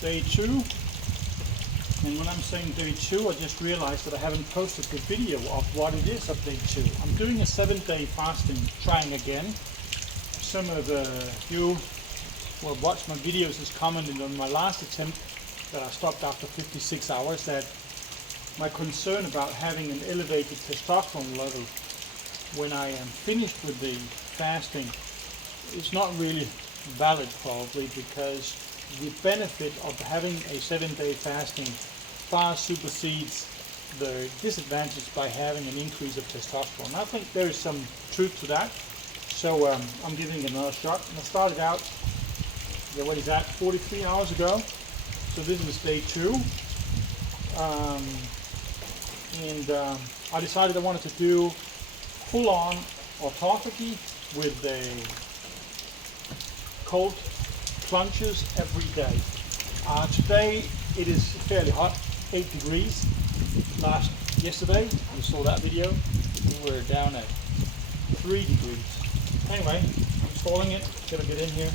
day 2, and when I'm saying day 2, I just realized that I haven't posted the video of what it is of day 2. I'm doing a 7-day fasting, trying again. Some of you who have watched my videos has commented on my last attempt that I stopped after 56 hours that my concern about having an elevated testosterone level when I am finished with the fasting is not really valid, probably, because the benefit of having a 7-day fasting far supersedes the disadvantage by having an increase of testosterone. I think there is some truth to that, so I'm giving it another shot. And I started out, what is that, 43 hours ago, so this is day 2, and I decided I wanted to do full-on autophagy with the cold plunges every day. Today it is fairly hot, 8 degrees. Yesterday, you saw that video, we were down at 3 degrees. Anyway, I'm installing it, gonna get in here.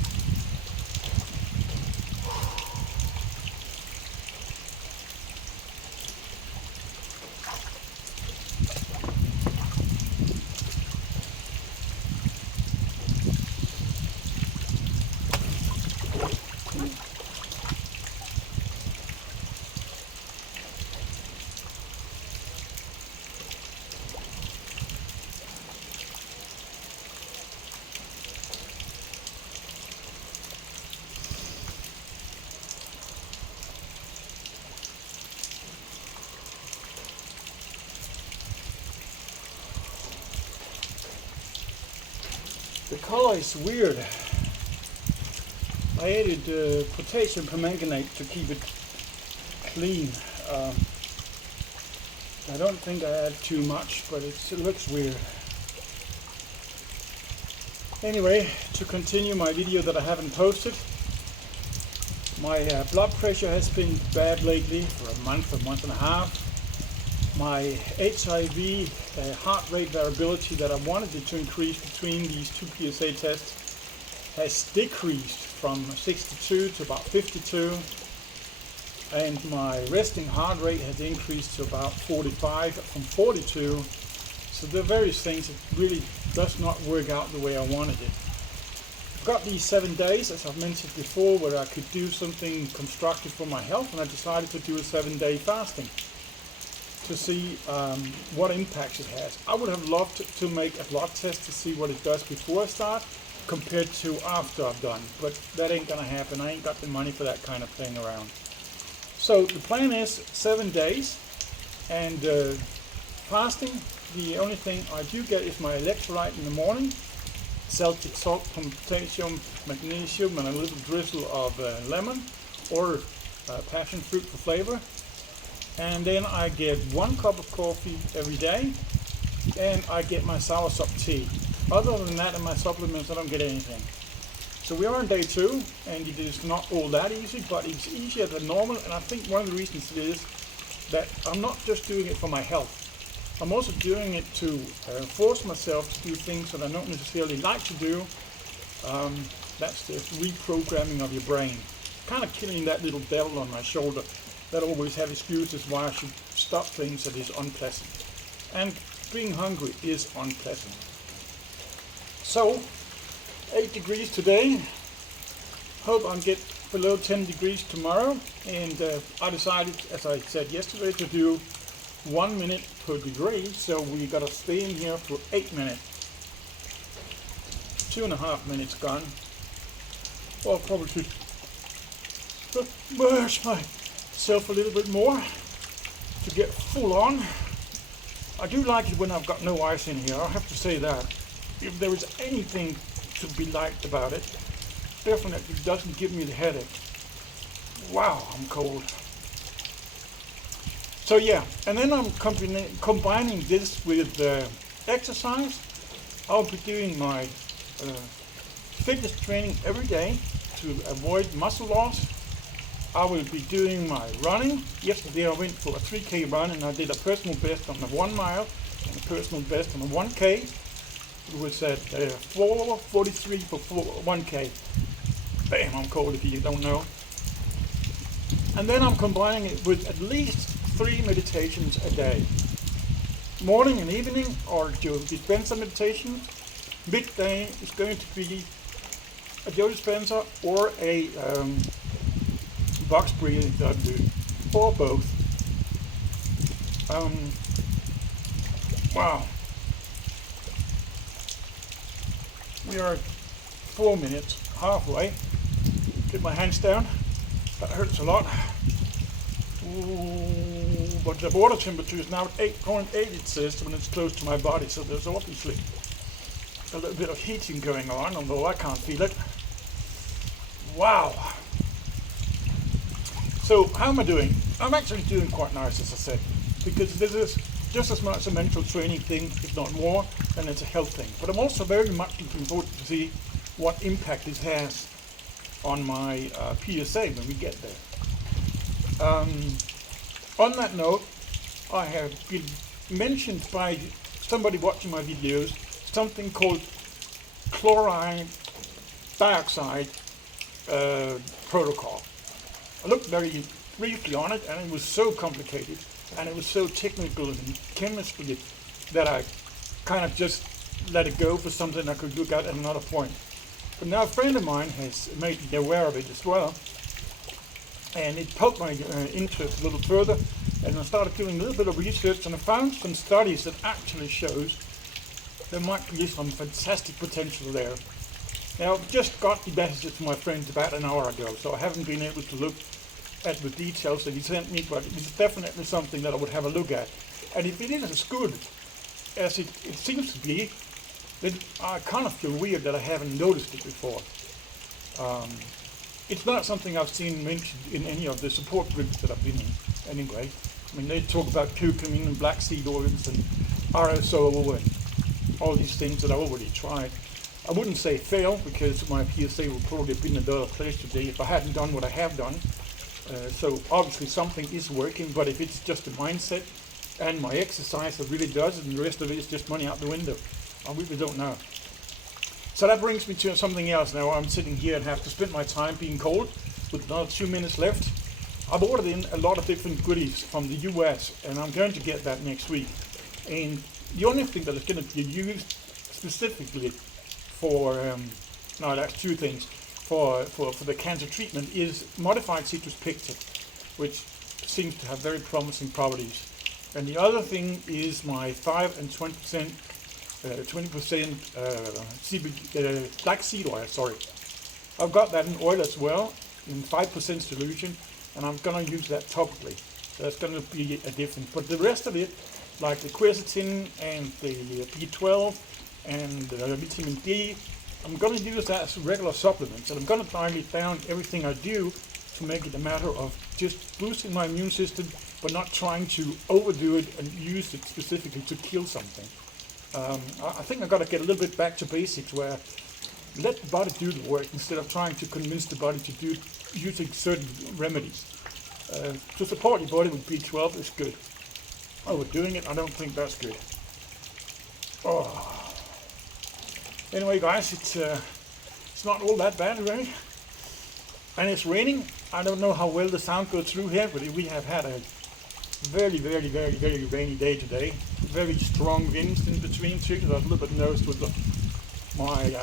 The color is weird. I added potassium permanganate to keep it clean. I don't think I add too much, but it looks weird. Anyway, to continue my video that I haven't posted, my blood pressure has been bad lately for a month and a half. My HIV heart rate variability that I wanted it to increase between these 2 PSA tests has decreased from 62 to about 52, and my resting heart rate has increased to about 45 from 42. So there are various things that really does not work out the way I wanted it. I've got these 7 days, as I've mentioned before, where I could do something constructive for my health, and I decided to do a 7-day fasting to see what impacts it has. I would have loved to make a blood test to see what it does before I start compared to after I've done, but that ain't gonna happen. I ain't got the money for that kind of thing around. So the plan is 7 days, and fasting, the only thing I do get is my electrolyte in the morning, Celtic salt, potassium, magnesium, and a little drizzle of lemon or passion fruit for flavor. And then I get 1 cup of coffee every day, and I get my soursop tea. Other than that, in my supplements, I don't get anything. So we are on day 2, and it is not all that easy, but it's easier than normal. And I think one of the reasons it is that I'm not just doing it for my health. I'm also doing it to force myself to do things that I don't necessarily like to do. That's the reprogramming of your brain. Kind of killing that little devil on my shoulder that always have excuses why I should stop things that is unpleasant. And being hungry is unpleasant. So, 8 degrees today. Hope I'll get below 10 degrees tomorrow. And I decided, as I said yesterday, to do 1 minute per degree. So we gotta stay in here for 8 minutes. 2.5 minutes gone. Or probably should immerse myself a little bit more to get full on. I do like it when I've got no ice in here, I have to say that. If there is anything to be liked about it, definitely doesn't give me the headache. Wow, I'm cold. So yeah, and then I'm combining this with exercise. I'll be doing my fitness training every day to avoid muscle loss. I will be doing my running. Yesterday I went for a 3K run, and I did a personal best on the 1 mile and a personal best on the 1K. It was at 4:43 for 1K. Bam, I'm cold if you don't know. And then I'm combining it with at least 3 meditations a day. Morning and evening are Joe Dispenza meditation. Midday is going to be a Joe Dispenza or a box breathing that I do, or both. Wow. We are 4 minutes, halfway. Get my hands down. That hurts a lot. Ooh, but the water temperature is now at 8.8, it says, when it's close to my body, so there's obviously a little bit of heating going on, although I can't feel it. Wow. So how am I doing? I'm actually doing quite nice, as I said, because this is just as much a mental training thing, if not more, and it's a health thing. But I'm also very much looking forward to see what impact this has on my PSA when we get there. On that note, I have been mentioned by somebody watching my videos something called chlorine dioxide protocol. I looked very briefly on it, and it was so complicated and it was so technical and chemistry that I kind of just let it go for something I could look at another point. But now a friend of mine has made me aware of it as well, and it poked my interest a little further, and I started doing a little bit of research, and I found some studies that actually shows there might be some fantastic potential there. Now, I've just got the messages from my friends about an hour ago, so I haven't been able to look at the details that he sent me, but it's definitely something that I would have a look at. And if it is as good as it seems to be, then I kind of feel weird that I haven't noticed it before. It's not something I've seen mentioned in any of the support groups that I've been in, anyway. I mean, they talk about curcumin and black seed oils and RSO and all these things that I already tried. I wouldn't say fail, because my PSA would probably have been in a better place today if I hadn't done what I have done. So obviously something is working, but if it's just a mindset and my exercise that really does it, and the rest of it is just money out the window, I really don't know. So that brings me to something else. Now I'm sitting here and have to spend my time being cold with another 2 minutes left. I've ordered in a lot of different goodies from the US, and I'm going to get that next week. And the only thing that is going to be used specifically for, no, that's two things, for the cancer treatment is modified citrus pectin, which seems to have very promising properties. And the other thing is my 5 and 20% black seed oil, sorry. I've got that in oil as well, in 5% solution, and I'm going to use that topically. So that's going to be a difference. But the rest of it, like the quercetin and the B12 and the vitamin D, I'm going to use that as regular supplements, and I'm going to dial it down everything I do to make it a matter of just boosting my immune system, but not trying to overdo it and use it specifically to kill something. I think I've got to get a little bit back to basics, where let the body do the work instead of trying to convince the body to do it using certain remedies. To support your body with B12 is good. Overdoing it, I don't think that's good. Oh. Anyway, guys, it's not all that bad, really. And it's raining. I don't know how well the sound goes through here, but we have had a very, very, very, very rainy day today. Very strong winds in between too. So I was a little bit nervous with my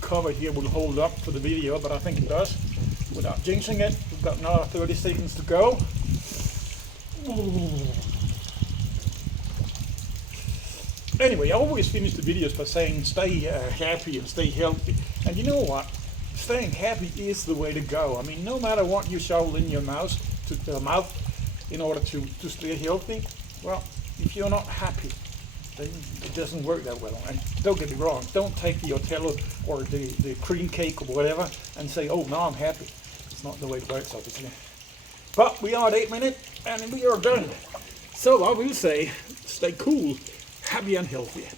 cover here will hold up for the video, but I think it does. Without jinxing it, we've got another 30 seconds to go. Ooh. Anyway, I always finish the videos by saying stay happy and stay healthy. And you know what? Staying happy is the way to go. I mean, no matter what you shovel in your mouth in order to stay healthy, well, if you're not happy, then it doesn't work that well. And don't get me wrong, don't take the Otello or the cream cake or whatever and say, oh, now I'm happy. It's not the way it works, obviously. But we are at 8 minutes and we are done. So I will say, stay cool, happy and healthy.